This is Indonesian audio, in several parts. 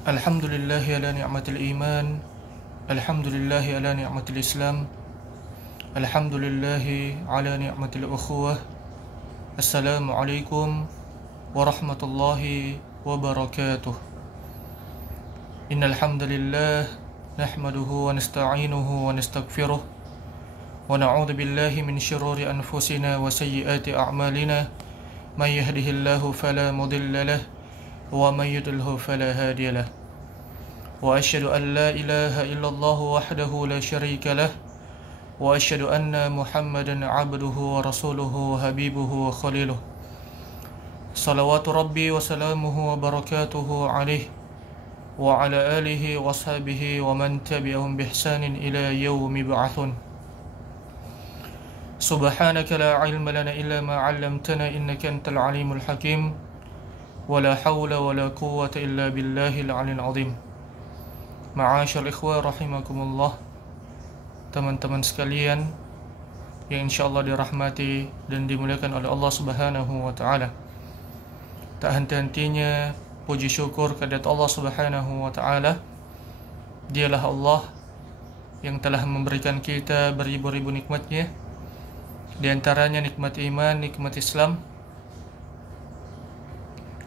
Alhamdulillah ala ni'matil iman. Alhamdulillah ala ni'matil Islam. Alhamdulillah ala ni'matil ukhuwah. Assalamualaikum warahmatullahi wabarakatuh. Innal hamdalillah nahmaduhu wa nasta'inuhu wa nastaghfiruh wa na'udzu billahi min shururi anfusina wa sayyiati a'malina. May yahdihillahu fala mudilla lahu wa may yudlilhu fala hadiya lahu. Wa asyhadu an la ilaha illallah wahdahu la syarika lah wa asyhadu anna Muhammadan 'abduhu wa rasuluhu wa habibuhu wa khaliluh. Salawatu rabbi wa salamuhu wa barakatuhu alaihi wa ala alihi wa ashabihi wa man tabi'ahum bi ihsanin ila yaumi ba'atsun. Subhanaka la ilma lana illa ma 'allamtana innaka antal alimul hakim. Wala hawla wala quwwata illa billahil aliyil azim. Ma'asyar ikhwah rahimakumullah, teman-teman sekalian yang insyaallah dirahmati dan dimuliakan oleh Allah Subhanahu wa taala. Tak henti-hentinya puji syukur kehadirat Allah Subhanahu wa taala. Dialah Allah yang telah memberikan kita beribu-ribu nikmatnya, di antaranya nikmat iman, nikmat Islam.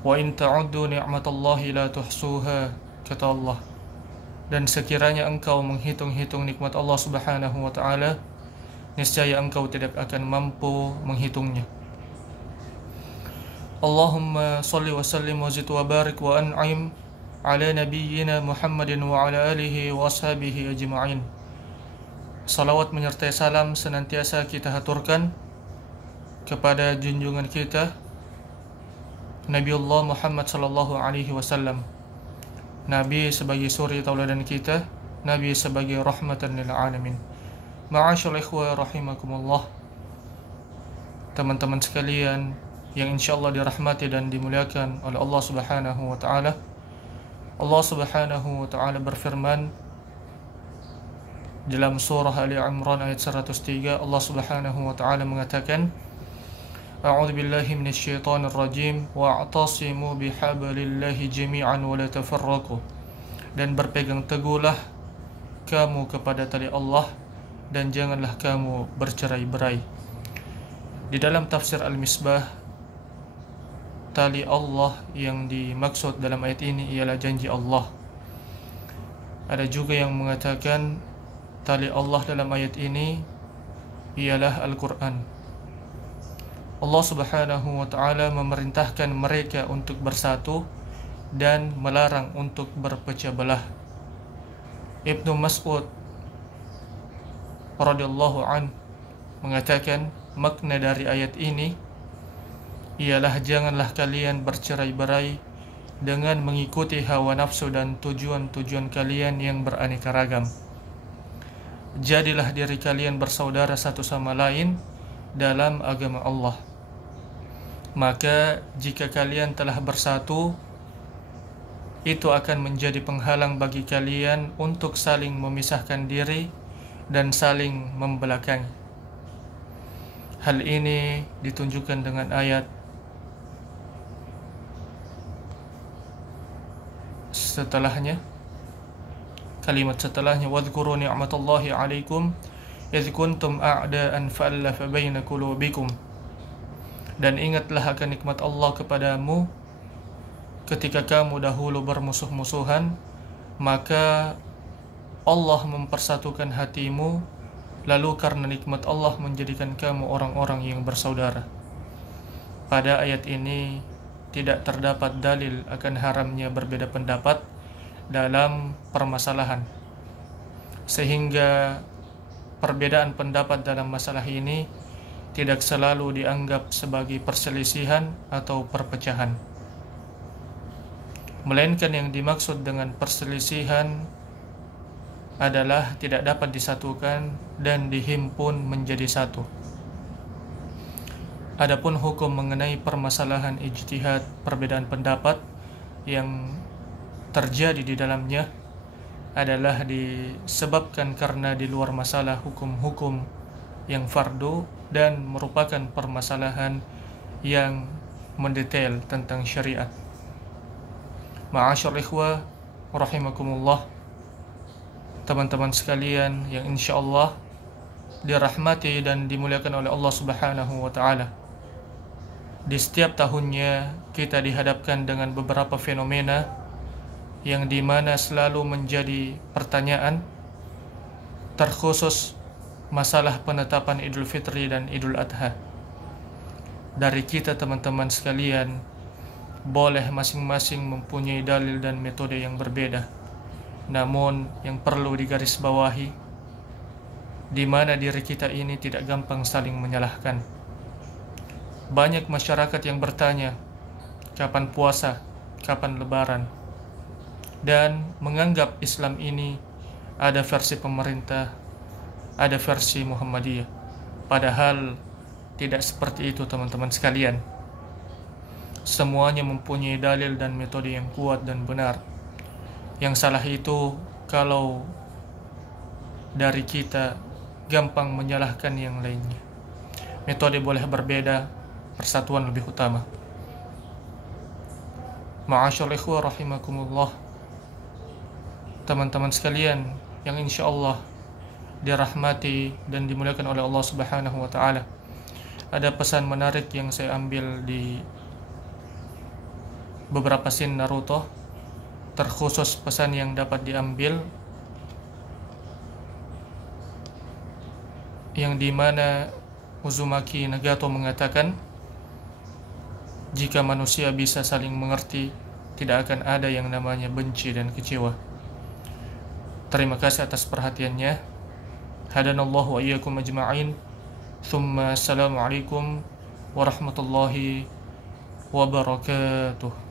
Wa in ta'uddu ni'matallahi la tuhsuha, kata Allah. Dan sekiranya engkau menghitung-hitung nikmat Allah Subhanahu wa taala, niscaya engkau tidak akan mampu menghitungnya. Allahumma salli wa sallim wa zid wa barik wa an'im ala nabiyyina Muhammadin wa ala alihi wa ashabihi ajma'in. Salawat menyertai salam senantiasa kita haturkan kepada junjungan kita Nabiullah Muhammad sallallahu alaihi wasallam. Nabi sebagai suri tauladan kita, Nabi sebagai rahmatan lil alamin. Ma'asyarul ikhwah rahimakumullah, teman-teman sekalian yang insyaallah dirahmati dan dimuliakan oleh Allah Subhanahu wa taala. Allah Subhanahu wa taala berfirman dalam surah Ali Imran ayat 103, Allah Subhanahu wa taala mengatakan, A'udzu billahi minasyaitonir rajim wa'tasimu bihablillahi jami'an wa la tafarraqu. Dan berpegang teguhlah kamu kepada tali Allah dan janganlah kamu bercerai-berai. Di dalam tafsir Al-Misbah, tali Allah yang dimaksud dalam ayat ini ialah janji Allah. Ada juga yang mengatakan tali Allah dalam ayat ini ialah Al-Quran. Allah Subhanahu wa ta'ala memerintahkan mereka untuk bersatu dan melarang untuk berpecah belah. Ibnu Mas'ud radhiyallahu an mengatakan makna dari ayat ini ialah janganlah kalian bercerai-berai dengan mengikuti hawa nafsu dan tujuan-tujuan kalian yang beraneka ragam. Jadilah diri kalian bersaudara satu sama lain dalam agama Allah. Maka jika kalian telah bersatu, itu akan menjadi penghalang bagi kalian untuk saling memisahkan diri dan saling membelakangi. Hal ini ditunjukkan dengan ayat setelahnya, kalimat setelahnya, wadhkuru ni'matallahi 'alaikum idh kuntum a'da'an fa'alafa baina qulubikum. Dan ingatlah akan nikmat Allah kepadamu ketika kamu dahulu bermusuh-musuhan, maka Allah mempersatukan hatimu, lalu karena nikmat Allah menjadikan kamu orang-orang yang bersaudara. Pada ayat ini tidak terdapat dalil akan haramnya berbeda pendapat dalam permasalahan, sehingga perbedaan pendapat dalam masalah ini tidak selalu dianggap sebagai perselisihan atau perpecahan, melainkan yang dimaksud dengan perselisihan adalah tidak dapat disatukan dan dihimpun menjadi satu. Adapun hukum mengenai permasalahan ijtihad, perbedaan pendapat yang terjadi di dalamnya adalah disebabkan karena di luar masalah hukum-hukum yang fardu dan merupakan permasalahan yang mendetail tentang syariat. Ma'asyar ikhwah rahimakumullah, teman-teman sekalian yang insya Allah dirahmati dan dimuliakan oleh Allah Subhanahu wa Ta'ala. Di setiap tahunnya kita dihadapkan dengan beberapa fenomena yang dimana selalu menjadi pertanyaan, terkhusus masalah penetapan Idul Fitri dan Idul Adha. Dari kita teman-teman sekalian boleh masing-masing mempunyai dalil dan metode yang berbeda, namun yang perlu digarisbawahi, di mana diri kita ini tidak gampang saling menyalahkan. Banyak masyarakat yang bertanya, kapan puasa, kapan lebaran, dan menganggap Islam ini ada versi pemerintah, ada versi Muhammadiyah. Padahal tidak seperti itu teman-teman sekalian. Semuanya mempunyai dalil dan metode yang kuat dan benar. Yang salah itu kalau dari kita gampang menyalahkan yang lainnya. Metode boleh berbeda, persatuan lebih utama. Ma'asyarul ikhwah rahimakumullah, teman-teman sekalian yang insya Allah dirahmati dan dimuliakan oleh Allah Subhanahu wa Ta'ala. Ada pesan menarik yang saya ambil di beberapa scene Naruto, terkhusus pesan yang dapat diambil yang dimana Uzumaki Nagato mengatakan, jika manusia bisa saling mengerti, tidak akan ada yang namanya benci dan kecewa. Terima kasih atas perhatiannya. Hadanallahu wa iyyakum ajma'in. Thumma assalamualaikum warahmatullahi wabarakatuh.